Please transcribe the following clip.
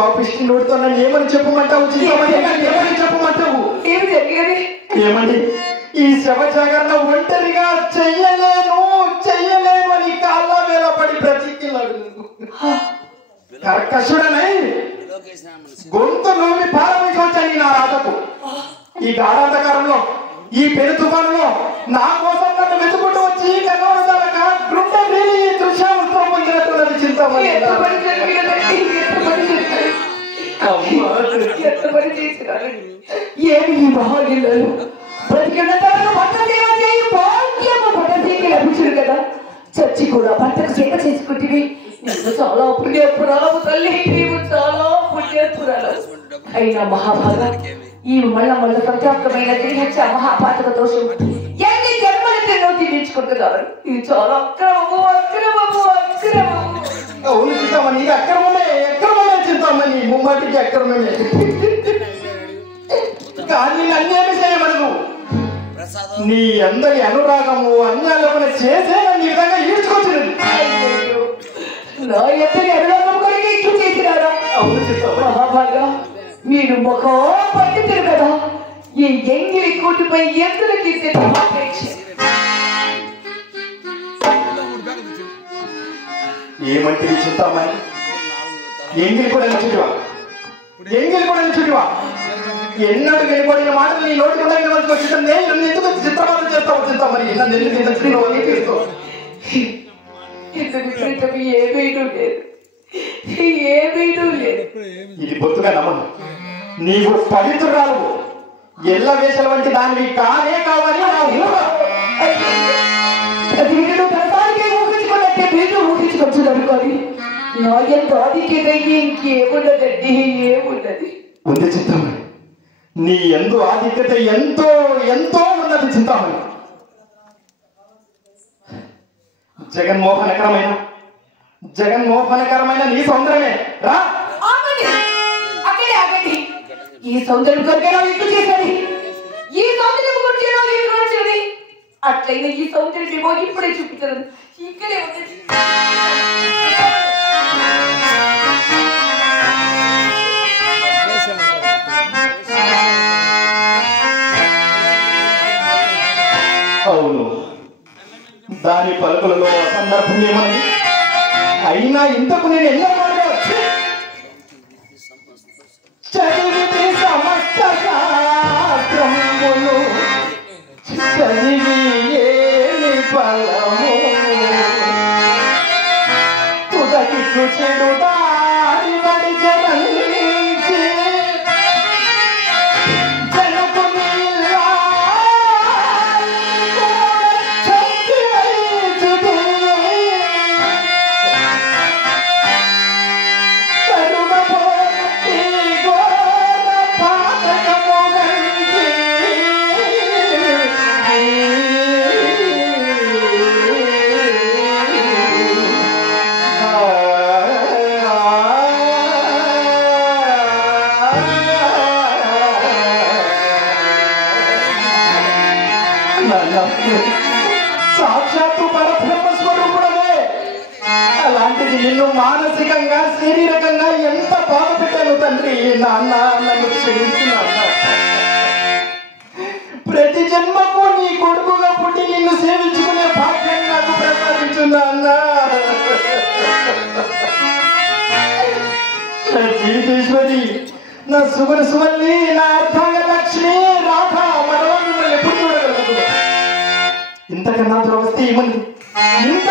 పాపిష్టి నోటితో నన్ను ఏమని చెప్పమంటావు? ఏమని చెప్పమంటావు? ఏమి జరిగేది? ఏమండి, ఈ శవ జాగరణ ఒంటరిగా చెయ్యలేను అని కాళ్ళ వేల పడి బ్రతికిలాడు. కర్కశుడనై గొంతు నూమి పారవేసి నా రాతకు ఈ గాఢాంధకారంలో, ఈ పెను తుఫానులో నా కోసం నన్ను వెతుకుంటూ వచ్చి కనోడక గుండె వేలి ఈ దృశ్యాలు పొందినట్టున్నది చింతమని. ఏమి ఈ మహాగిల్లలు బ్రతికిన భాగ్యము లభించరు కదా. చచ్చి కూడా భర్తకు సేవ చేసుకుంటుంది. నీవు చాలా పుణ్యపురాలు తల్లి, నీవు చాలా పుణ్యపురాలు. అయినా మహాభాగ ఈ మళ్ళ సంతాప్తమైన దేహ మహాపాతక దోషం ఎన్ని జన్మలు తిన్నో తీర్చుకుంటున్నారు. ఇది చాలా అక్రమము. అవును చింతామణి, అక్రమమే చింతామణి, ముమ్మాటికి అక్రమమే. కానీ నన్నేమి చేయమనదు. నీ అందరి అనురాగము అన్యాలమున చేసే నన్ను ఈ విధంగా ఈడ్చుకొచ్చినది. నా ఎంతటి అనురాగం కొరకు ఇట్లు చేసినారా? అవును చింతామణి. మహాభాగా మీరు ముఖం పట్టుతారు కదా. ఈ ఎంగిలి కూటిపై ఎందుకు తీసే ఏమంటే చింతామణి, ఎంగిలి కూడా నిచ్చుడివా? ఎన్నడూ వినబడిన మాటలు నీ నోటి కూడా వినవలసి వచ్చిందే. నన్ను ఎందుకు చిత్రమానం చేస్తావు చింతామణి? నన్ను ఎందుకు చేస్తావు? ఏమీటూ లేదు. ఇది బొత్తుగా నమ్మను. నీవు పవిత్రురాలు, ఎల్ల వేసల వంటి దానివి కానే కావాలి. ఊహించుకొచ్చుదారు కానీ నా ఎంత ఆధిక్యతయ్యి ఇంకేమున్నదండి? ఏమున్నది ఉంది చింతామణి. నీ ఎందు ఆధిక్యత ఎంతో ఉన్నది చింతామణి. జగన్మోహనకరమైన నీ సౌందర్యమే రా. ఆగండి. ఈ సౌందర్యం కొరకేనా ఇట్లు చేసేది? ఈ సౌందర్యం కొరకేనా అట్లయినా ఈ సౌందర్యం ఇప్పుడే చూపించదు. ఇక్కడే ఉంది. అవును, దాని పలుకులలో సందర్భం ఏమని. అయినా ఇంతకు నేను ఎన్నో చదివితే సమస్త శాస్త్రములు చదివి ఏమి ఫలము తుదకిట్లు చెడు దారి పడి జనంచి జనకు సాక్షాత్తు పరబ్రహ్మ స్వరూపుడమే. అలాంటిది నిన్ను మానసికంగా శారీరకంగా ఎంత బాధ పెట్టాను తండ్రి. నాన్న, నన్ను క్షమించు నాన్న. ప్రతి జన్మకు నీ కొడుకుగా పుట్టి నిన్ను సేవించుకునే భాగ్యం నాకు ప్రసాదించు నాన్న. జీవితేశ్వరి, నా సుమన సుమల్లి, నా అర్థంగ లక్ష్మి రాధ మరో మిమ్మల్ని ఎప్పుడు చూడగలుగుతుంది. ఇంతకన్నా దురవస్థ ఏముంది? ఇంత